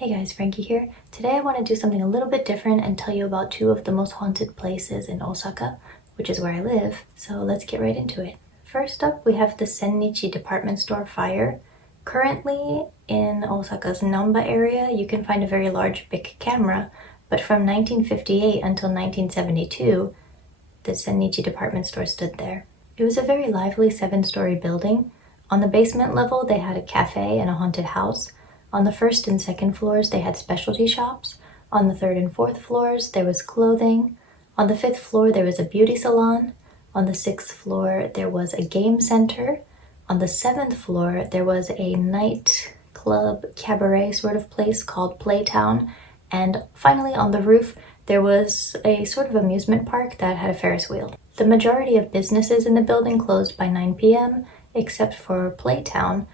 Hey guys, Frankie here. Today I want to do something a little bit different and tell you about two of the most haunted places in Osaka, which is where I live, so let's get right into it. First up, we have the Sennichi department store fire. Currently in Osaka's Namba area, you can find a very large big camera, but from 1958 until 1972, the Sennichi department store stood there. It was a very lively 7-story building. On the basement level, they had a cafe and a haunted house. On the first and second floors, they had specialty shops. On the third and fourth floors, there was clothing. On the fifth floor, there was a beauty salon. On the sixth floor, there was a game center. On the seventh floor, there was a nightclub cabaret sort of place called Playtown. And finally, on the roof, there was a sort of amusement park that had a Ferris wheel. The majority of businesses in the building closed by 9 p.m., except for Playtown,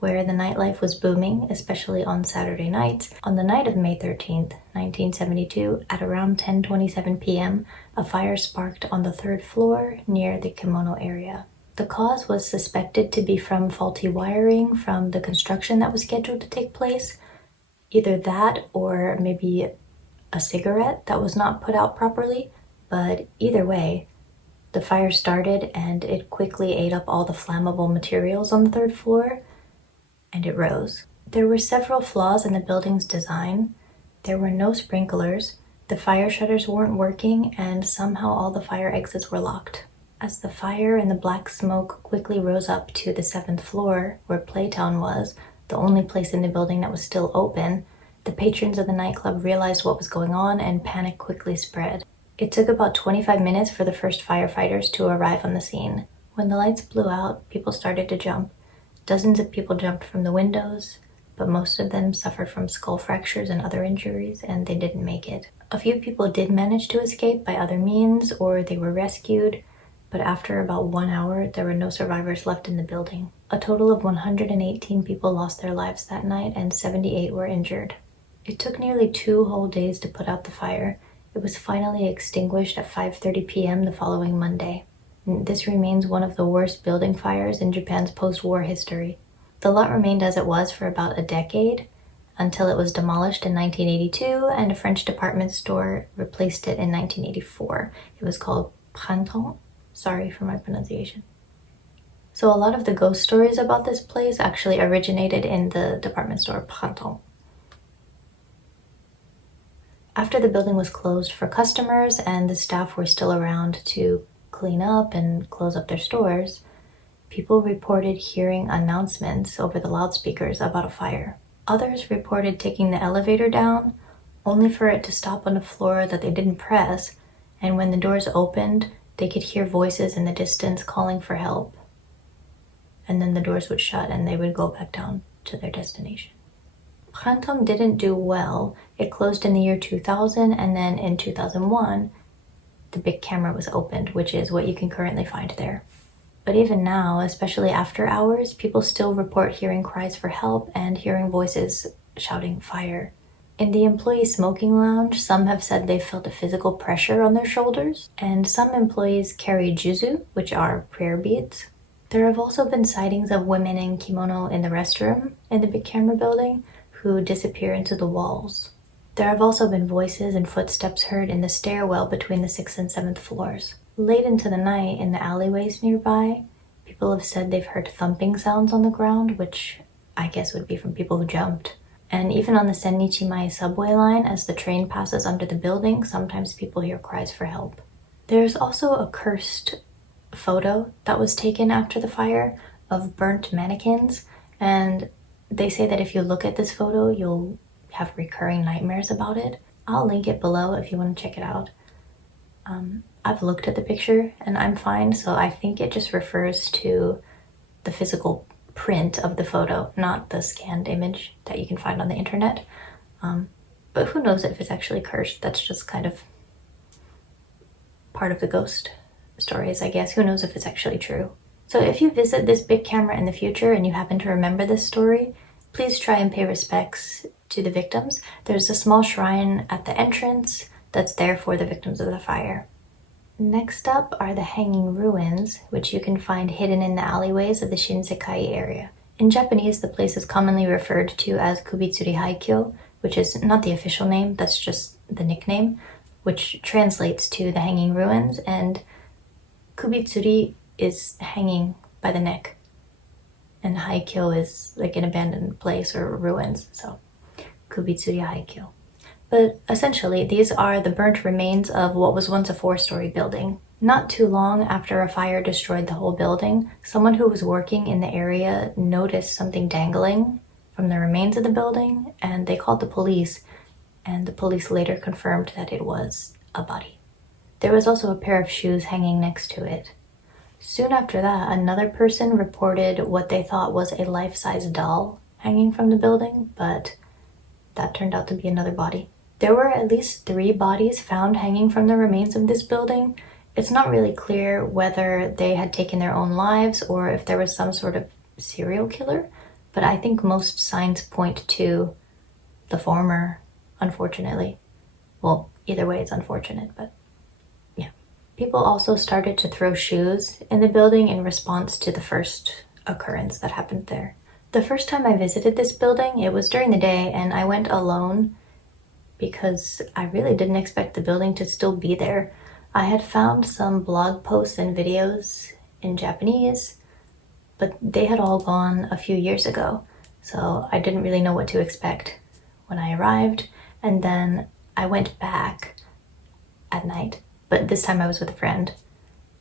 where the nightlife was booming, especially on Saturday nights. On the night of May 13th, 1972, at around 10:27 p.m., a fire sparked on the third floor near the kimono area. The cause was suspected to be from faulty wiring from the construction that was scheduled to take place. Either that or maybe a cigarette that was not put out properly, but either way, the fire started and it quickly ate up all the flammable materials on the third floor, and it rose. There were several flaws in the building's design. There were no sprinklers, the fire shutters weren't working, and somehow all the fire exits were locked. As the fire and the black smoke quickly rose up to the 7th floor, where Playtown was, the only place in the building that was still open, the patrons of the nightclub realized what was going on and panic quickly spread. It took about 25 minutes for the first firefighters to arrive on the scene. When the lights blew out, people started to jump. Dozens of people jumped from the windows, but most of them suffered from skull fractures and other injuries, and they didn't make it. A few people did manage to escape by other means, or they were rescued, but after about 1 hour, there were no survivors left in the building. A total of 118 people lost their lives that night, and 78 were injured. It took nearly 2 whole days to put out the fire. It was finally extinguished at 5:30 p.m. the following Monday. This remains one of the worst building fires in Japan's post-war history. The lot remained as it was for about a decade, until it was demolished in 1982 and a French department store replaced it in 1984. It was called Printemps. Sorry for my pronunciation. So a lot of the ghost stories about this place actually originated in the department store Printemps. After the building was closed for customers and the staff were still around to clean up and close up their stores, people reported hearing announcements over the loudspeakers about a fire. Others reported taking the elevator down, only for it to stop on a floor that they didn't press, and when the doors opened, they could hear voices in the distance calling for help. And then the doors would shut and they would go back down to their destination. Printemps didn't do well. It closed in the year 2000, and then in 2001, the big camera was opened, which is what you can currently find there. But even now, especially after hours, people still report hearing cries for help and hearing voices shouting fire. In the employee smoking lounge, some have said they felt a physical pressure on their shoulders, and some employees carry juzu, which are prayer beads. There have also been sightings of women in kimono in the restroom in the big camera building who disappear into the walls. There have also been voices and footsteps heard in the stairwell between the 6th and 7th floors. Late into the night, in the alleyways nearby, people have said they've heard thumping sounds on the ground, which I guess would be from people who jumped. And even on the Sennichimae subway line, as the train passes under the building, sometimes people hear cries for help. There's also a cursed photo that was taken after the fire of burnt mannequins, and they say that if you look at this photo, you'll have recurring nightmares about it. I'll link it below if you want to check it out. I've looked at the picture and I'm fine, so I think it just refers to the physical print of the photo, not the scanned image that you can find on the internet. But who knows if it's actually cursed? That's just kind of part of the ghost stories, I guess. Who knows if it's actually true? So if you visit this big camera in the future and you happen to remember this story, please try and pay respects to the victims. There's a small shrine at the entrance that's there for the victims of the fire. Next up are the hanging ruins, which you can find hidden in the alleyways of the Shinsekai area. In Japanese, the place is commonly referred to as Kubitsuri Haikyo, which is not the official name, that's just the nickname, which translates to the hanging ruins, and kubitsuri is hanging by the neck, and haikyo is like an abandoned place or ruins, so kubitsuri haikyo. But essentially, these are the burnt remains of what was once a 4-story building. Not too long after a fire destroyed the whole building, someone who was working in the area noticed something dangling from the remains of the building, and they called the police, and the police later confirmed that it was a body. There was also a pair of shoes hanging next to it. Soon after that, another person reported what they thought was a life-size doll hanging from the building, but that turned out to be another body. There were at least 3 bodies found hanging from the remains of this building. It's not really clear whether they had taken their own lives or if there was some sort of serial killer, but I think most signs point to the former, unfortunately. Well, either way it's unfortunate, but yeah. People also started to throw shoes in the building in response to the first occurrence that happened there. The first time I visited this building, it was during the day, and I went alone because I really didn't expect the building to still be there. I had found some blog posts and videos in Japanese, but they had all gone a few years ago, so I didn't really know what to expect when I arrived. And then I went back at night, but this time I was with a friend,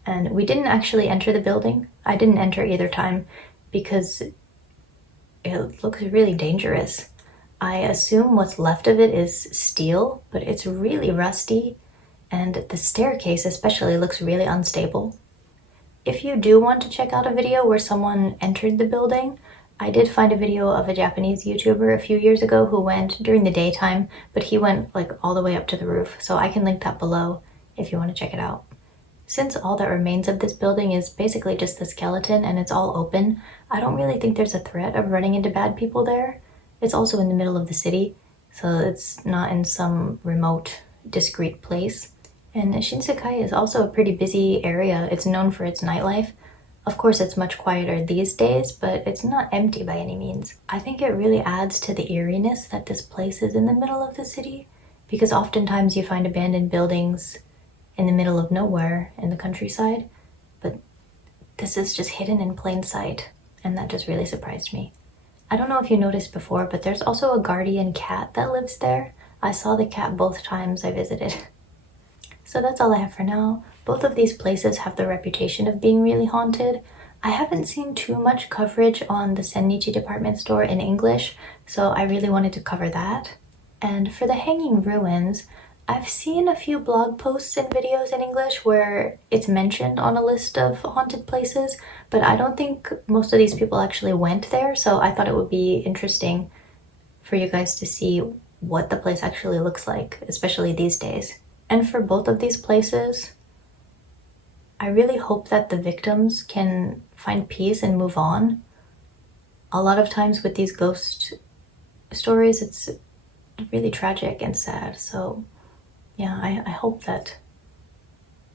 and we didn't actually enter the building. I didn't enter either time because it looks really dangerous. I assume what's left of it is steel, but it's really rusty, and the staircase especially looks really unstable. If you do want to check out a video where someone entered the building, I did find a video of a Japanese YouTuber a few years ago who went during the daytime, but he went like all the way up to the roof, so I can link that below if you want to check it out. Since all that remains of this building is basically just the skeleton and it's all open, I don't really think there's a threat of running into bad people there. It's also in the middle of the city, so it's not in some remote, discreet place. And Shinsekai is also a pretty busy area. It's known for its nightlife. Of course, it's much quieter these days, but it's not empty by any means. I think it really adds to the eeriness that this place is in the middle of the city, because oftentimes you find abandoned buildings in the middle of nowhere in the countryside, but this is just hidden in plain sight, and that just really surprised me. I don't know if you noticed before, but there's also a guardian cat that lives there. I saw the cat both times I visited. So that's all I have for now. Both of these places have the reputation of being really haunted. I haven't seen too much coverage on the Sennichi department store in English, so I really wanted to cover that. And for the hanging ruins, I've seen a few blog posts and videos in English where it's mentioned on a list of haunted places, but I don't think most of these people actually went there, so I thought it would be interesting for you guys to see what the place actually looks like, especially these days. And for both of these places, I really hope that the victims can find peace and move on. A lot of times with these ghost stories, it's really tragic and sad, so yeah, I hope that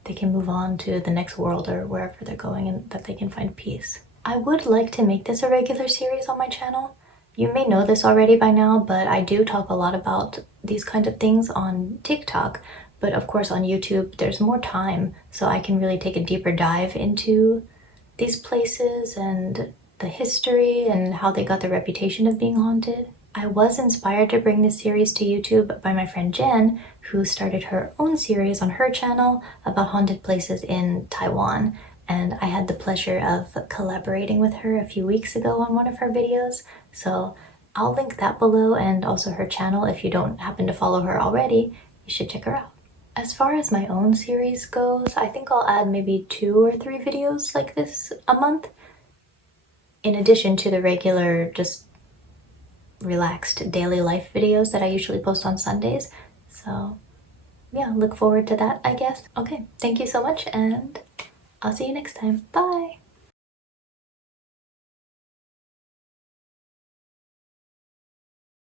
they can move on to the next world or wherever they're going and that they can find peace. I would like to make this a regular series on my channel. You may know this already by now, but I do talk a lot about these kind of things on TikTok, but of course on YouTube there's more time, so I can really take a deeper dive into these places and the history and how they got the reputation of being haunted. I was inspired to bring this series to YouTube by my friend Jen, who started her own series on her channel about haunted places in Taiwan, and I had the pleasure of collaborating with her a few weeks ago on one of her videos, so I'll link that below and also her channel. If you don't happen to follow her already, you should check her out. As far as my own series goes, I think I'll add maybe 2 or 3 videos like this a month, in addition to the regular, just relaxed daily life videos that I usually post on Sundays. So yeah, look forward to that, I guess. Okay, thank you so much, and I'll see you next time. Bye!